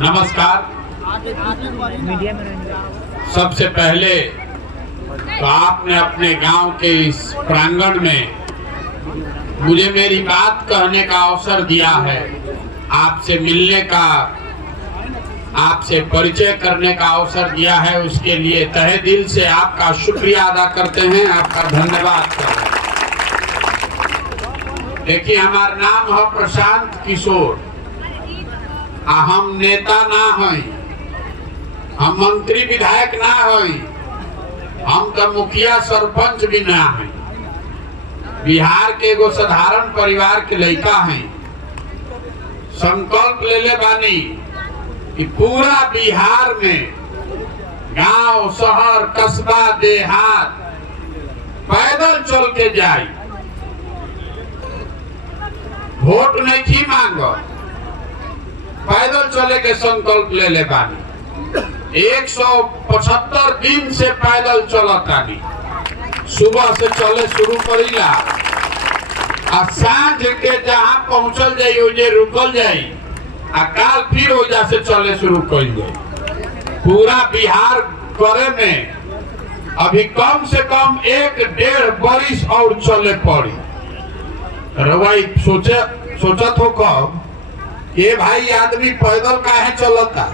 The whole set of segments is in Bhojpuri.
नमस्कार। सबसे पहले तो आपने अपने गांव के इस प्रांगण में मुझे मेरी बात कहने का अवसर दिया है, आपसे मिलने का, आपसे परिचय करने का अवसर दिया है, उसके लिए तहे दिल से आपका शुक्रिया अदा करते हैं, आपका धन्यवाद करते हैं। देखिए, हमारा नाम है प्रशांत किशोर। हम नेता ना हैं, हम मंत्री विधायक ना हैं, हम तो मुखिया सरपंच भी ना हैं। बिहार के एगो साधारण परिवार के लड़का हैं। संकल्प ले ले बानी कि पूरा बिहार में गांव, शहर, कस्बा, देहात पैदल चल के जाई। वोट नहीं की मांगो, पैदल चले के संकल्प ले ले बानी। 175 दिन से पैदल चलतानी। सुबह से चले शुरू करीला, आ सांझ के जहाँ पहुँचल जाई ओजे रुकल जाई, आ काल फिर ओजा से चले शुरू कइल जाई। पूरा बिहार करे में अभी कम से कम 1-1.5 बरिस और चले पड़ी। रवाई सोचत हो कब ये भाई आदमी पैदल काहे चलता।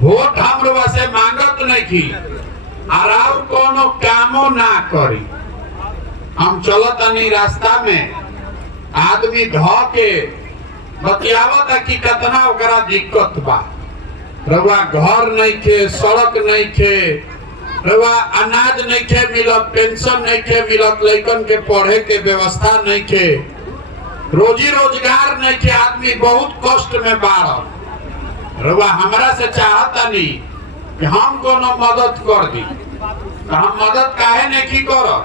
वोट हम लोग से मांगत नहीं की, और कोनो कामो ना करी। हम चलतानी रास्ता में, आदमी ध के बतियावत कि कितना ओकरा दिक्कत बा। रवा घर नहीं खे, सड़क नहीं खे, रवा अनाज नहीं खे मिलत, पेंशन नहीं खे मिलत, लइकन के पढ़े के व्यवस्था नहीं खे, रोजी रोजगार नहीं खे, आदमी बहुत कष्ट में बाढ़। रवा हमरा से चाहता नहीं कि हम कोनो मदद कर दी, तो हम मदद काहे नहीं की करब।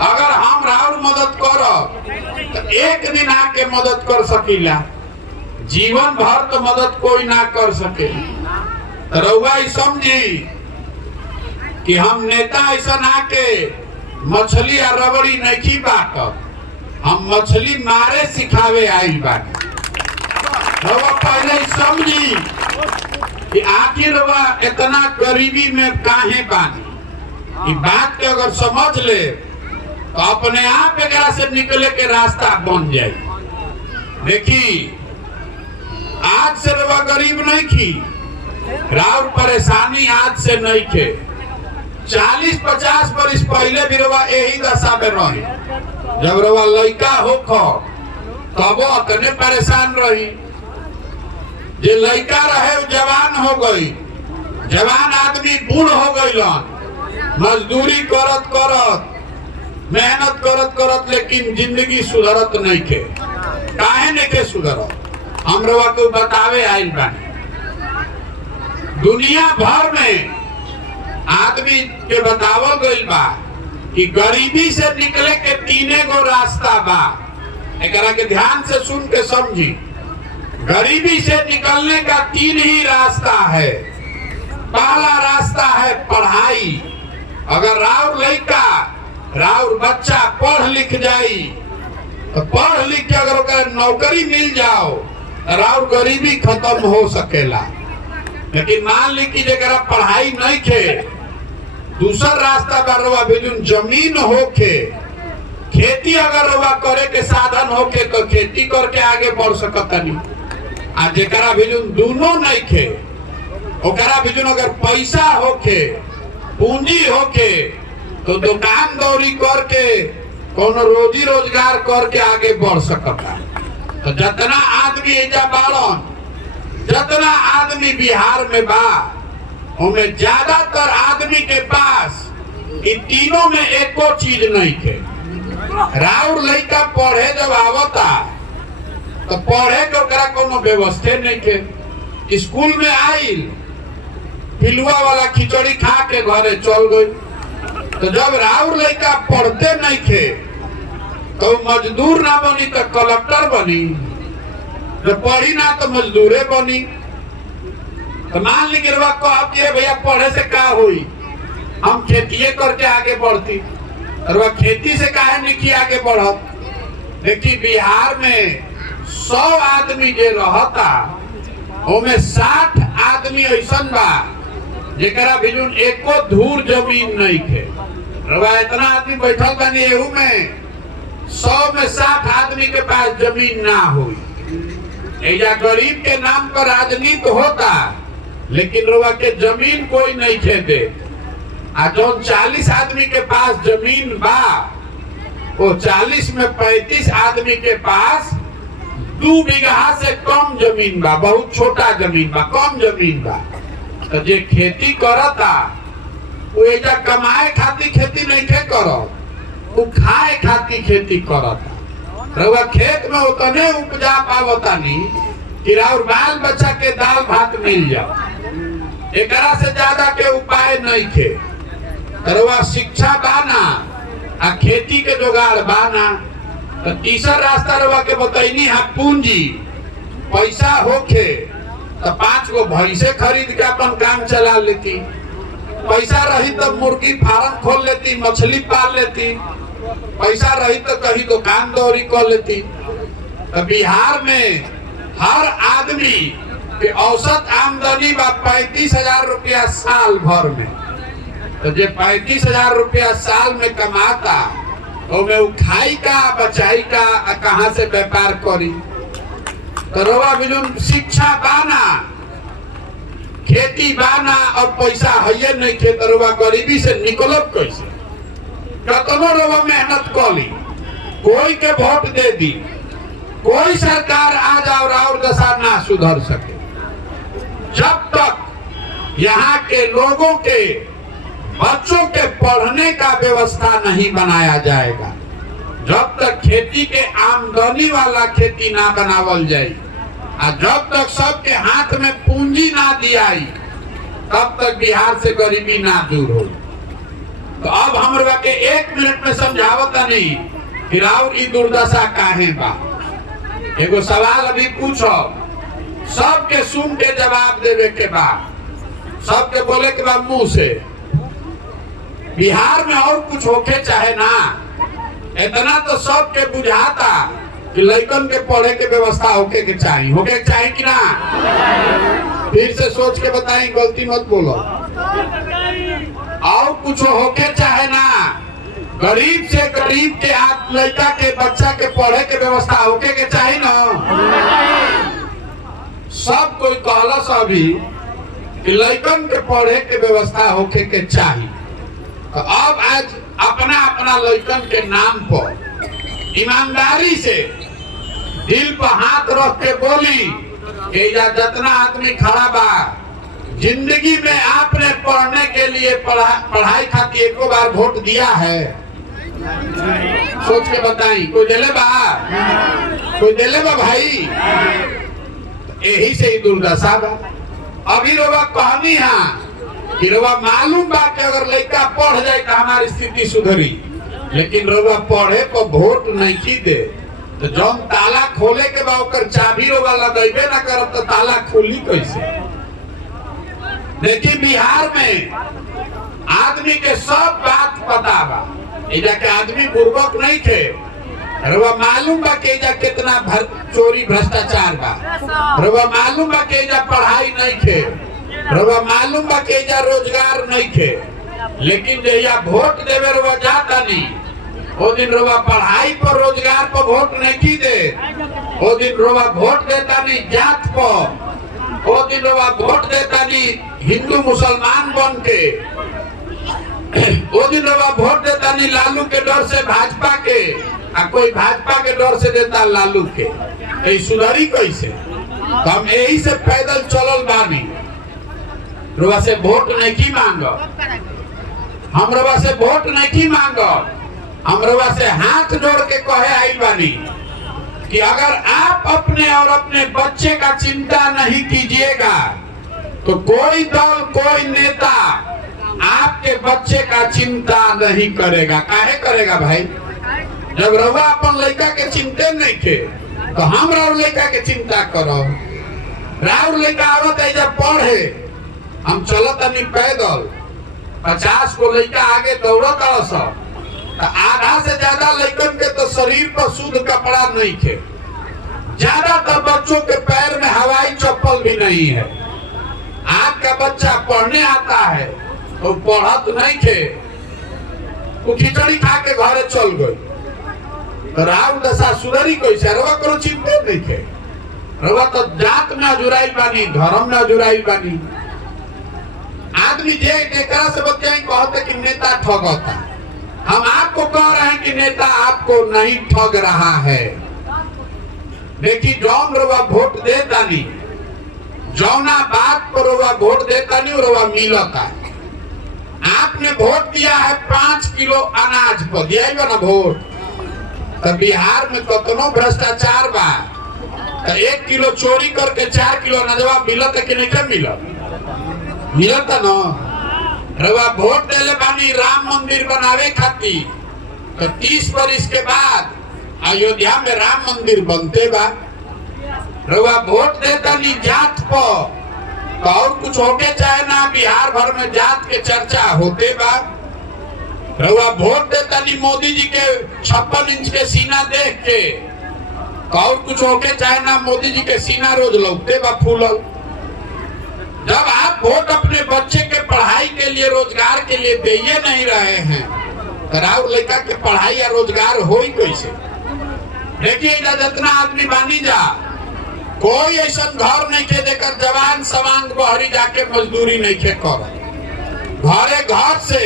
अगर हम राउर मदद करब तो एक दिन आके मदद कर सकीला, जीवन भर तो मदद कोई ना कर सके। रउआ समझी कि हम नेता ऐसा आके मछली और रबड़ी नहीं बाटब, हम मछली मारे सिखावे आई बानी। रउआ पहले समझी कि आखिर रउआ इतना गरीबी में काहे बानी। बात के अगर समझ ले तो अपने आप एकरा से निकले के रास्ता बन जाए। देखी, आज से रउआ गरीब नहीं की, राउर परेशानी आज से नहीं थे। 40-50 बरिस पहले भी रउआ यही दशा में रही। जब रउआ लड़का होखो तब अतने परेशान रही। जे लड़का रहे जवान हो गई, जवान आदमी बूढ़ हो गईलन, मजदूरी करत करत, मेहनत करत करत, लेकिन जिंदगी सुधरत नहीं के। काहे नहीं के सुधरत, हम रउआ को बतावे आइल बानी। दुनिया भर में आदमी के बतावल गइल बा कि गरीबी से निकले के 3 गो रास्ता बा। एकरा के ध्यान से सुन के समझी। गरीबी से निकलने का 3 ही रास्ता है। पहला रास्ता है पढ़ाई। अगर राउर लड़का, राउर बच्चा पढ़ लिख जाई तो पढ़ लिख के अगर ओकर नौकरी मिल जाओ, राउर गरीबी खत्म हो सकेला। लेकिन मान ली कि जरा पढ़ाई नहीं खे, दूसरा रास्ता बा रउआ भेजुन जमीन होके, खेती अगर रउआ करे के साधन होके तो खेती करके आगे बढ़ सकतनी। आ जेकरा भेजुन दोनों नहीं खे, ओकरा भेजुन अगर पैसा होके, पूंजी होके, तो दुकान दौरी करके कोनो रोजी रोजगार करके आगे बढ़ सकता। तो जितना आदमी एजा बाड़न, जितना आदमी बिहार में बा, उनमें ज्यादातर आदमी के पास इन तीनों में एको चीज नहीं थे। राउर लड़का पढ़े जब आवता तो पढ़े के ओकरा कोनो व्यवस्था नहीं थे। स्कूल में आइल, पिलुआ वाला खिचड़ी खा के घरे चल गई। तो जब राउर लड़का पढ़ते नहीं थे तो मजदूर ना बनी तो कलेक्टर बनी, जब पढ़ी ना तो मजदूरे बनी। तो मान ली कि भैया पढ़े से क्या हुई, हम खेती करके आगे बढ़ती। और खेती से काहे नहीं की आगे बढ़त। देखिए, बिहार में 100 आदमी जे रहता ओमे 60 आदमी ऐसन बा जेकरा बिजुन एको धूर जमीन नहीं थे। रवा इतना आदमी बैठल बानी एहू में 100 में 60 आदमी के पास जमीन ना हुई। एजा गरीब के नाम पर राजनीति होता, लेकिन रवा के जमीन कोई नहीं खेते। आ जो 40 आदमी के पास जमीन बा, वो 40 में 35 आदमी के पास 2 बीघा से कम जमीन बा, बहुत छोटा जमीन बा, कम जमीन बा। तो जे खेती करता वो एजा कमाए खातिर खेती नहीं खे करत, वो खाए खातिर खेती करता। रउआ खेत में उतने उपजा पावतानी कि राउर बाल बच्चा के दाल भात मिल जाओ, एकरा से ज्यादा के उपाय नहीं खे। रउआ शिक्षा बाना आ खेती के जुगाड़ बाना। तो तीसरा रास्ता रउआ के बतैनी है पूंजी, पैसा होखे तो 5 गो भैंसे खरीद के अपन काम चला लेती। पैसा रही तो मुर्गी फार्म खोल लेती, मछली पाल लेती। पैसा रही तो कहीं दुकान दौरी कर लेती। तो बिहार में हर आदमी के औसत आमदनी बा 35,000 रुपया साल भर में। तो जे 35,000 रुपया साल में कमाता, तो में खाई का बचाई का कहाँ से व्यापार करी। तो रवा बिजुन शिक्षा बाना, खेती बाना और पैसा है नहीं खे, तो रवा गरीबी से निकलब कैसे। कतनो रवा मेहनत कली, कोई के वोट दे दी, कोई सरकार आ जाओ और दशा ना सुधर सके। जब तक यहाँ के लोगों के बच्चों के पढ़ने का व्यवस्था नहीं बनाया जाएगा, जब तक खेती के आमदनी वाला खेती ना बनावल जाए, और जब तक सबके हाथ में पूंजी ना दियाई, तब तक बिहार से गरीबी ना दूर हो। तो अब हमरा के 1 मिनट में समझावता नहीं कि राउर ई दुर्दशा काहे बा। एगो सवाल अभी पूछो, सबके सुन के जवाब देवे के बाद, सबके बोले के बाद मुंह से। बिहार में और कुछ होके चाहे ना, इतना तो सबके बुझाता कि लड़कन के पढ़े के व्यवस्था होके के चाहिए कि ना। फिर से सोच के बताएं, गलती मत बोलो। और कुछ होके चाहे ना, गरीब से गरीब के हाथ लड़का के बच्चा के पढ़े के व्यवस्था होके के चाहिए ना। सब कोई कहलस अभी कि लड़कन के पढ़े के व्यवस्था होके के चाहिए। तो अब आज अपना अपना लड़कन के नाम पर ईमानदारी से दिल पर हाथ रख के बोली कि जितना आदमी खड़ा बा, जिंदगी में आपने पढ़ने के लिए पढ़ाई खातिर एको बार वोट दिया है? सोच के बताई, कोई दिले बा? कोई दिले बा भाई? यही से ही दुर्दशा बा। अभी रोबा कहनी है कि रोबा मालूम बा कि अगर लड़का पढ़ जाए तो हमारी स्थिति सुधरी, लेकिन रोबा पढ़े को वोट नहीं की दे। तो जौन ताला खोले के बा ओकर चाबी रोबा लगेबे ना करब तो ताला खोली कैसे। देखिए बिहार में आदमी के सब बात पता बा, एजा के आदमी बुर्बक नहीं थे। रवा मालूम बा के एजा कितना चोरी भ्रष्टाचार बा, रवा मालूम बा के एजा पढ़ाई नहीं थे, रवा मालूम बा के एजा रोजगार नहीं थे। लेकिन जहिया वोट देवे रवा जाता नहीं, वो दिन रवा पढ़ाई पर रोजगार पर वोट नहीं की दे, वो दिन रवा वोट देता नहीं जात पर, वो दिन रवा वोट देता नहीं हिंदू मुसलमान बन के, वो दिन रवा वोट देता नहीं लालू के डर से भाजपा के, आ कोई भाजपा के डर से देता लालू के। सुधरी कैसे? तो हम यही से पैदल चलल बानी। रवा से वोट नहीं की मांगो, हम रवा से वोट नहीं की मांगो, हम रवा से हाथ जोड़ के कहे आई बानी कि अगर आप अपने और अपने बच्चे का चिंता नहीं कीजिएगा तो कोई दल कोई नेता आपके बच्चे का चिंता नहीं करेगा। काहे करेगा भाई? जब रउआ अपन लड़का के चिंते नहीं थे तो हम राउर लड़का के चिंता करो। राउर लड़का आवत है जब पढ़े, हम चलत नहीं पैदल, 50 को लड़का आगे दौड़त सब, तो आधा से ज्यादा लड़कन के तो शरीर पर शुद्ध कपड़ा नहीं थे। ज्यादातर बच्चों के पैर में हवाई चप्पल पढ़ल भी नहीं है। आपका बच्चा पढ़ने आता है तो पढ़त नहीं थे, वो खिचड़ी खा के घरे चल गई। तो राव दशा सुधरी कैसे? रवा करो चिंता नहीं थे। रवा तो जात में अजुराई बानी, धर्म में अजुराई बानी। आदमी जेकरा से बच्चे कहते कि नेता ठगता, हम आपको कह रहे हैं कि नेता आपको नहीं ठग रहा है। देखिए जौन रवा वोट देता नहीं, जौना बात पर रवा वोट देता नहीं रवा मिलता। आपने वोट दिया है 5 किलो अनाज पर, दिया ना वोट। तो बिहार में कतनो भ्रष्टाचार बा, तो 1 किलो चोरी करके 4 किलो अनाजवा मिलत कि नहीं मिलत? मिलता न। रवा वोट देले बानी राम मंदिर बनावे खातिर, तो 30 वर्ष के बाद अयोध्या में राम मंदिर बनते बा। रवा वोट देता नहीं जात पर, तो और कुछ होके चाहे ना, बिहार भर में जात के चर्चा होते बा। रवा वोट देता नहीं मोदी जी के 56 इंच के सीना देख के, तो और कुछ होके चाहे ना, मोदी जी के सीना रोज लौटते बा फूलल। जब आप वोट अपने बच्चे के पढ़ाई के लिए, रोजगार के लिए दे नहीं रहे हैं, तो राव लड़का के पढ़ाई या रोजगार हो ही कैसे? देखिए जितना आदमी बानी जा, कोई ऐसा घर नहीं के देकर जवान सवांग बहरी जाके मजदूरी नहीं के कर। घरे घर से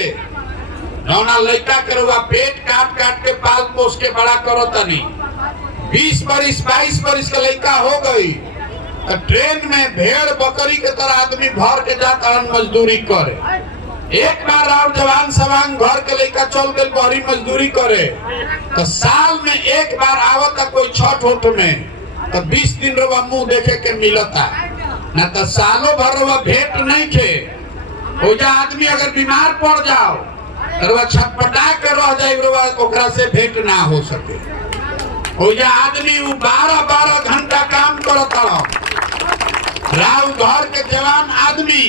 नौना लड़का के रुआ पेट काट काट के पाल पोस के बड़ा करो तनी। 20 वर्ष 22 वर्ष का लड़का हो गई, तो ट्रेन में भेड़ बकरी के तरह आदमी भर के जाता मजदूरी करे। एक बार और जवान सवांग घर के लड़का चल गए बहरी मजदूरी करे, तो साल में एक बार आवता कोई छठ उठ में, तो 20 दिन रवा मुंह देखे के मिलता ना, तो सालों भर रवा भेंट नहीं थे। हो जा आदमी अगर बीमार पड़ जाओ, रवा छटपटा के रह जाए, रवा ओकरा से भेंट ना हो सके। हो जा आदमी 12-12 घंटा काम करता राव घर के जवान आदमी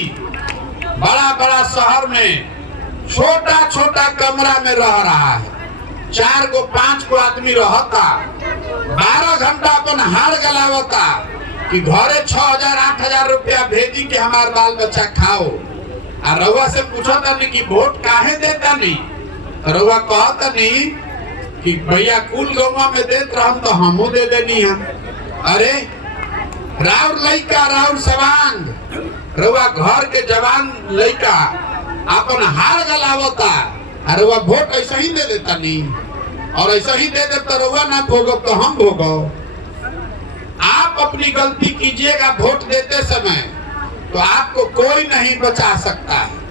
बड़ा बड़ा शहर में छोटा छोटा कमरा में रह रहा है। 4 गो 5 गो आदमी रहता, 12 घंटा अपन हार गलावता कि घरे 6,000-8,000 रुपया भेजी के हमार बाल बच्चा खाओ। और रउआ से पूछता नहीं कि वोट काहे देता नहीं, रउआ कहता नहीं कि भैया कुल गौवा में देत रहम तो हमू दे देनी है। अरे राउर लइका राउर सवांग रउआ घर के जवान लइका अपन हार गलावता, और रउआ वोट ऐसा ही दे देता नहीं, और ऐसा ही दे दे तो रउआ ना भोगो तो हम भोगो। आप अपनी गलती कीजिएगा वोट देते समय, तो आपको कोई नहीं बचा सकता है।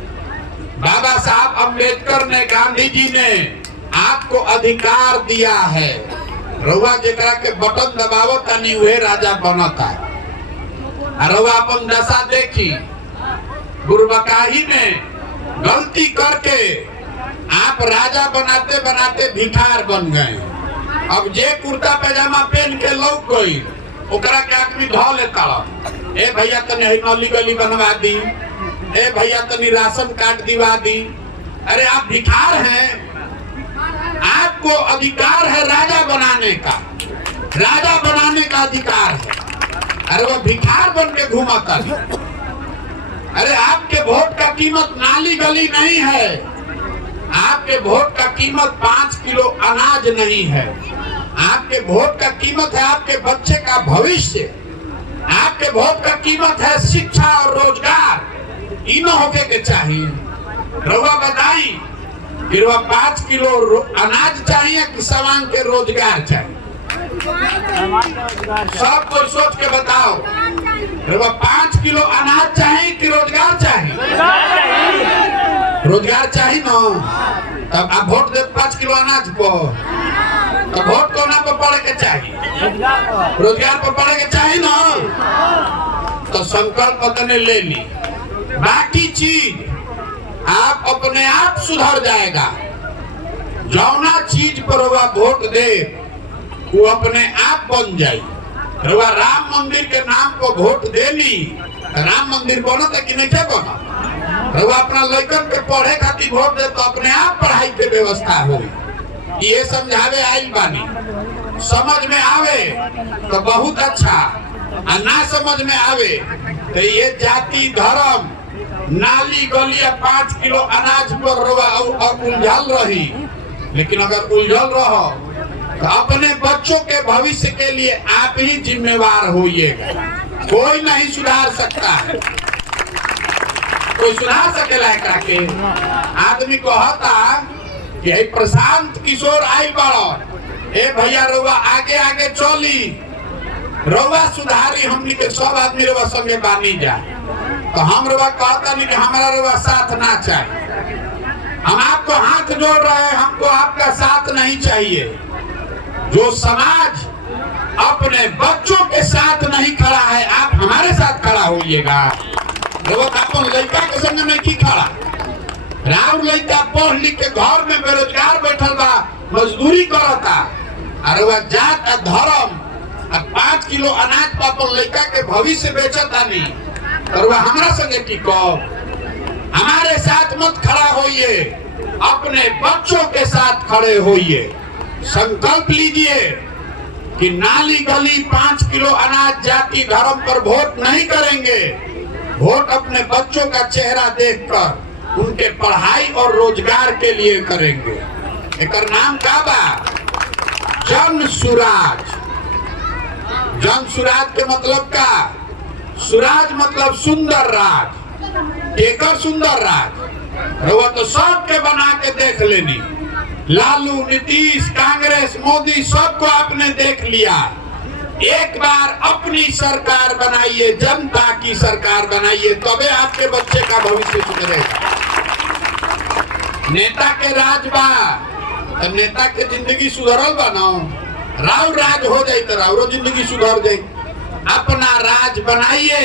बाबा साहब अम्बेडकर ने, गांधी जी ने आपको अधिकार दिया है। रउआ जेकरा के बटन दबावता नहीं वह राजा बनता है। रउआ अपन दशा देखी, गुरबकाही में गलती करके आप राजा बनाते बनाते भिखार बन गए। अब जे कुर्ता पैजामा पहन के लौक गई, ओकरा के आदमी ढो लेता, ए भैया तनी नली गली बनवा दी, ए भैया तनी राशन कार्ड दिवा दी। अरे आप भिखार हैं, आपको अधिकार है राजा बनाने का, राजा बनाने का अधिकार है। अरे वो भिखार बन के घूमता है। अरे आपके वोट का कीमत नाली गली नहीं है, आपके वोट का कीमत 5 किलो अनाज नहीं है। आपके वोट का कीमत है आपके बच्चे का भविष्य, आपके वोट का कीमत है शिक्षा और रोजगार। इन होके के चाहिए। रउआ बताई कि 5 किलो अनाज चाहिए कि सवांग के रोजगार चाहिए? सब कोई सोच के बताओ, 5 किलो अनाज चाहिए कि रोजगार चाहिए? रोजगार चाहिए ना। तब आप वोट दे 5 किलो अनाज को, तो वोट कोना पर पड़े के चाहिए? रोजगार पर पड़े के चाहिए ना। तो संकल्प अपने ले ली, बाकी चीज आप अपने आप सुधर जाएगा। जौना चीज पर वोट दे वो अपने आप बन जाए। राम मंदिर के नाम को वोट देनी, राम मंदिर बनो तो कि नहीं बनो? अपना लड़कन के पढ़े खातिर वोट दे तो अपने आप पढ़ाई के व्यवस्था हो। ये समझावे आई बानी, समझ में आवे तो बहुत अच्छा, आ ना समझ में आवे तो ये जाति धर्म नाली गलिया 5 किलो अनाज पर उलझल रही। लेकिन अगर उलझल रहो तो अपने बच्चों के भविष्य के लिए आप ही जिम्मेवार होइएगा। कोई नहीं सुधार सकता है, कोई सुधार सकेला एकरा के। आदमी कहता कि प्रशांत किशोर आई बड़ो, ए भैया रउआ आगे आगे चली, रउआ सुधारी, हमनी के सब आदमी रउआ संगे बानी जा। तो हम रउआ कहता नहीं कि हमारा रउआ साथ ना चाहिए। हम आपको हाथ जोड़ रहे हैं, हमको आपका साथ नहीं चाहिए। जो समाज अपने बच्चों के साथ नहीं खड़ा है, आप हमारे साथ खड़ा होइएगा। अपन लड़का के संग में की खड़ा, राउर लड़का पढ़ लिख के घर में बेरोजगार बैठल बा, मजदूरी करता, और वह जात धर्म 5 किलो अनाज पर अपन लड़का के भविष्य बेचता नहीं, और वह हमारा संगे टिको। हमारे साथ मत खड़ा होइए, अपने बच्चों के साथ खड़े होइए। संकल्प लीजिए कि नाली गली 5 किलो अनाज जाति धर्म पर वोट नहीं करेंगे। वोट अपने बच्चों का चेहरा देखकर उनके पढ़ाई और रोजगार के लिए करेंगे। एकर नाम का बा जन सुराज। जन सुराज के मतलब का, सुराज मतलब सुंदर राज। एकर सुंदर राज रउआ तो सबके बना के देख लेनी, लालू, नीतीश, कांग्रेस, मोदी, सबको आपने देख लिया। एक बार अपनी सरकार बनाइए, जनता की सरकार बनाइए, तबे आपके बच्चे का भविष्य सुधरेगा। नेता के राज बा तो नेता के जिंदगी सुधरल बा ना, राव राज हो जाए तो राव जिंदगी सुधर जाए। अपना राज बनाइए,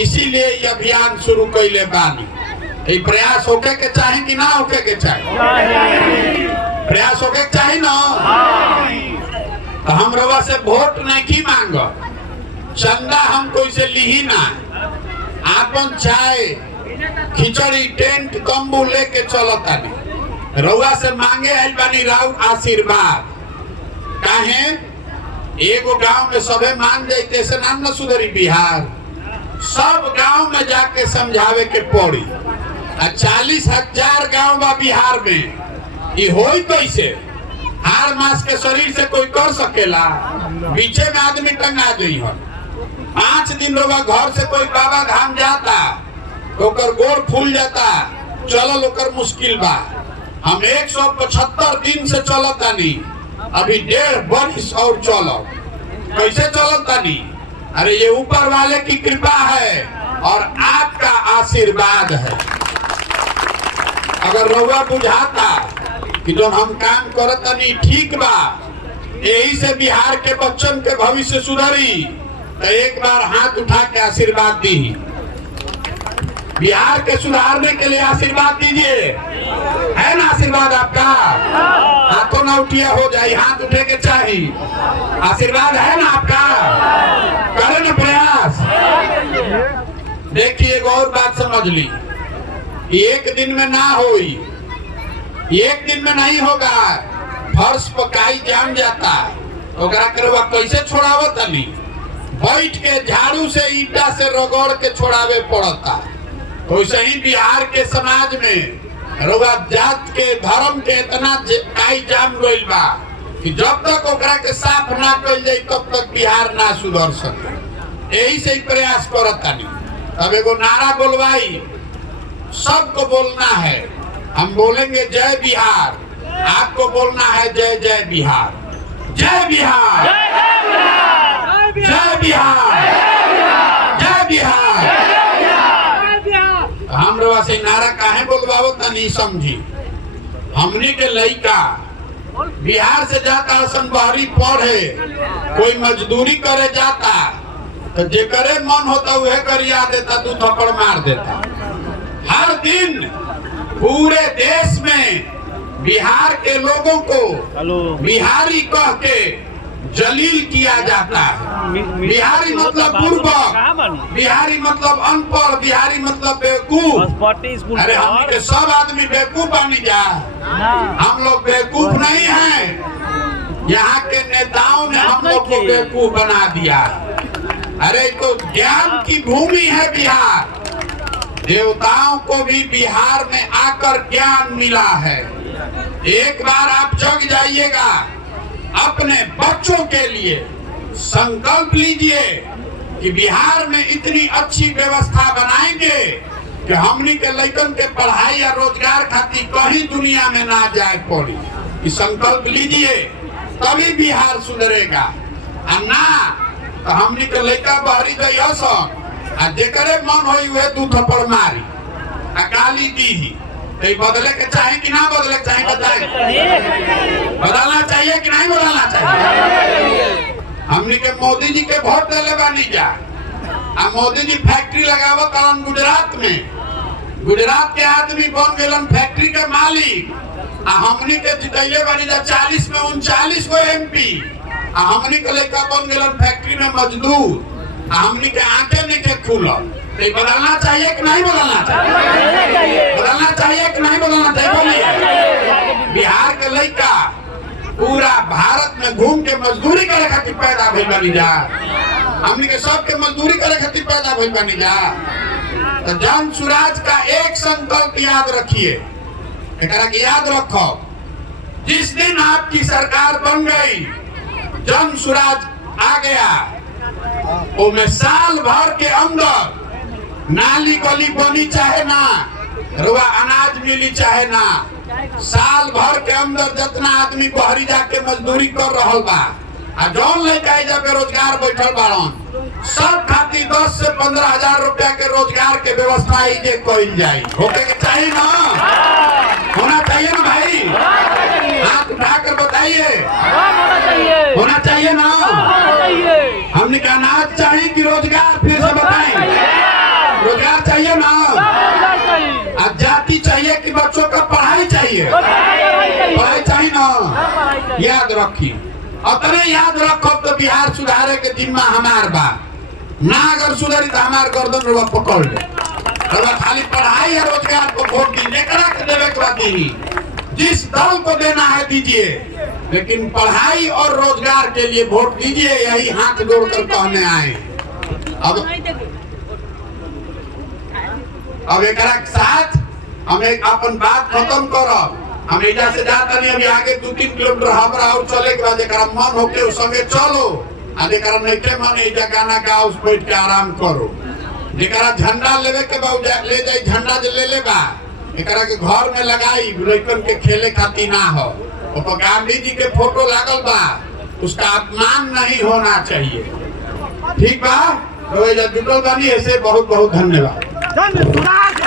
इसीलिए ये अभियान शुरू कैले बानी। ये प्रयास होके के चाहे कि ना होके के चाहे? प्रयास होके के चाहे ना। तो हम रवा से वोट नहीं की मांगो, चंदा हम कोई से ली ना, आपन चाय खिचड़ी टेंट तंबू लेके चलता नहीं, रउआ से मांगे आइल बानी राउर आशीर्वाद। काहे एगो गांव में सबे मान जाते से नाम न सुधरी बिहार। सब गांव में जाके समझावे के पड़ी। 40,000 गांव बा बिहार में, ये होई कैसे? हार मास के शरीर से कोई कर सकेला? बीचे में आदमी टंगा गई हो। 5 दिन रोगा घर से कोई बाबा धाम जाता, ओकर गोर फूल जाता, चलल ओकर मुश्किल बा। हम 175 दिन से चलता नहीं, अभी 1.5 वर्ष और चलो। कैसे चलता नहीं? अरे ये ऊपर वाले की कृपा है और आपका आशीर्वाद है। अगर रउआ बुझाता कि जो हम काम करता नहीं ठीक बा, यही से बिहार के बच्चन के भविष्य सुधरी, तो एक बार हाथ उठा के आशीर्वाद दी। बिहार के सुधारने के लिए आशीर्वाद दीजिए। है ना आशीर्वाद आपका? हाथों ना उठिया हो जाए, हाथ उठे के चाहिए। आशीर्वाद है ना आपका? करें ना प्रयास। देखिए एक और बात समझ ली, एक दिन में ना होई, एक दिन में नहीं होगा। फर्श पकाई जाम जाता, ओकरा करवा कैसे छोड़ावत नहीं? बैठ के झाड़ू से ईटा से रगड़ के छोड़ावे पड़ता। वैसे ही बिहार के समाज में रोगा जात के धर्म के इतना काई जाम गइल बा कि जब तक ओकरा के साफ ना कइल जाए तब तक बिहार ना सुधर सके। यही से ही प्रयास करता नहीं। अब एगो नारा बोलवाई, सबको बोलना है। हम बोलेंगे जय बिहार, आपको बोलना है जय जय बिहार। जय बिहार, जय बिहार, जय बिहार। हम रवा से नारा काहे बोलवाओ त नहीं समझी। हमनी के लइका बिहार से जाता सन बाहरी पढ़े, कोई मजदूरी करे जाता, तो जेकरे मन होता वह करिया देता, 2 थप्पड़ मार देता। हर दिन पूरे देश में बिहार के लोगों को बिहारी कह के जलील किया जाता है। बिहारी मतलब बुर्बक, बिहारी मतलब अनपढ़, बिहारी मतलब बेवकूफ। अरे हम के सब आदमी बेवकूफ बनी जा, हम लोग बेवकूफ नहीं हैं। यहाँ के नेताओं ने हम लोग को बेवकूफ बना दिया। अरे तो ज्ञान की भूमि है बिहार। देवताओं को भी बिहार में आकर ज्ञान मिला है। एक बार आप जग जाइएगा, अपने बच्चों के लिए संकल्प लीजिए कि बिहार में इतनी अच्छी व्यवस्था बनाएंगे कि हमनी के लड़कन के पढ़ाई या रोजगार खातिर कहीं दुनिया में ना जाए पड़ी। कि संकल्प लीजिए, तभी बिहार सुधरेगा। और ना तो हमनी के लड़का बहरी जाइए सन आ जेकरे मन होई हुए दू थप्पड़ मारी आ गाली दी। तो बदले के चाहे कि ना बदले के चाहे? बदलना चाहिए कि नहीं बदलना चाहिए? हमनी के मोदी जी के वोट देले बानी जा। आ मोदी जी फैक्ट्री लगावत करन गुजरात में। गुजरात के आदमी बन गेलन फैक्ट्री के मालिक। आ हमनी के जितैले बानी जा 40 में 39 को एमपी। आ हमनी के लड़का बन गेलन फैक्ट्री में मजदूर। आ हमनी के आंखें नहीं के खुलल। तो बदलना चाहिए कि नहीं बदलना चाहिए? बदलना चाहिए कि नहीं बदलना चाहिए? बोलिए। बिहार के लड़का पूरा भारत में घूम के मजदूरी करे खातिर पैदा भइल बानी जा। हमनी के सबके मजदूरी करे खातिर पैदा भइल बानी जा। तो जन स्वराज का एक संकल्प याद रखिए, एकरा के याद रखो। जिस दिन आपकी सरकार बन गई, जन स्वराज आ गया, वो में साल भर के अंदर नाली गली बनी चाहे ना, रुआ अनाज मिली चाहे ना, साल भर के अंदर जितना आदमी बहरी जाके मजदूरी कर रहल बा आ जौन लड़का जा बेरोजगार बैठल बाड़न, सब खातिर 10 से 15 हजार रुपया के रोजगार के व्यवस्था इजे कइल जाई। होके के चाहिए ना? होना चाहिए ना भाई? हाथ उठाकर बताइए। होना चाहिए ना? हमने कहा अनाज चाहिए कि रोजगार? फिर से बताएं। रोजगार चाहिए ना? अब जाति चाहिए कि बच्चों का पढ़ाई चाहिए? पढ़ाई चाहिए ना? याद रखिए। अतने याद रखो तो बिहार सुधारे के जिम्मा हमार बा ना। अगर सुधरी तो हमार गर्दन रुआ पकड़ ले। खाली पढ़ाई या रोजगार को वोट दी, देवे के बाद जिस दल को देना है दीजिए, लेकिन पढ़ाई और रोजगार के लिए वोट दीजिए। यही हाथ जोड़कर कहने आए। अब एक साथ हम एक अपन बात खत्म करब। हम एजा से जाता नहीं, अभी आगे 2-3 किलोमीटर हमरा और चले के बाद एकरा मन होके उस संगे चलो। आ जेकरा नइखे मन एजा गाना गाओ, बैठ के आराम करो। जेकरा झंडा लेवे के बा ले जाई, झंडा जे ले ले बा एकरा के घर में लगाई, लड़कन के खेले खातिर ना हो। तो गांधी जी के फोटो लागल बा, उसका अपमान नहीं होना चाहिए। ठीक बा? तो एजा जुटल बानी, ऐसे बहुत बहुत धन्यवाद।